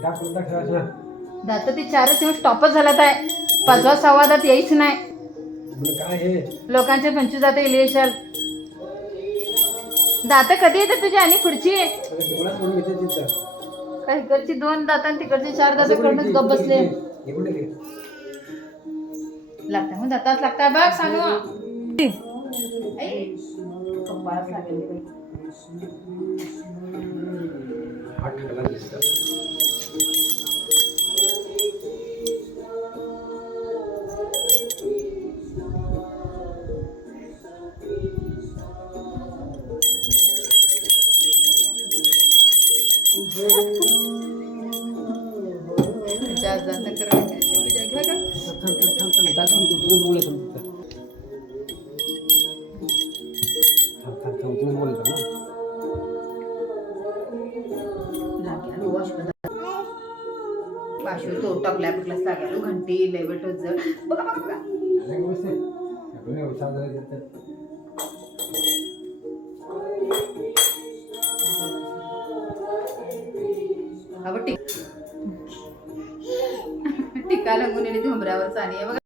दात ती 4च दिवस स्टॉपच झाला आहे. 5वा 6वा दात यायच नाही. काय हे लोकांचे 25 दात इलियशाल. दात कधी येते तुझी आणि पुढची? काय इकडची 2 दात आणि तिकडची 4 दात कडूनच गप बसले. लागतं मग दाताच लागतात बघ सांगू. कपाळच लागेल बाई. तो टकल्या कुठला लागायला घंटी लेवट जर बघा बघा टीका लागून येणे झोंबऱ्यावर चाली आहे बघा.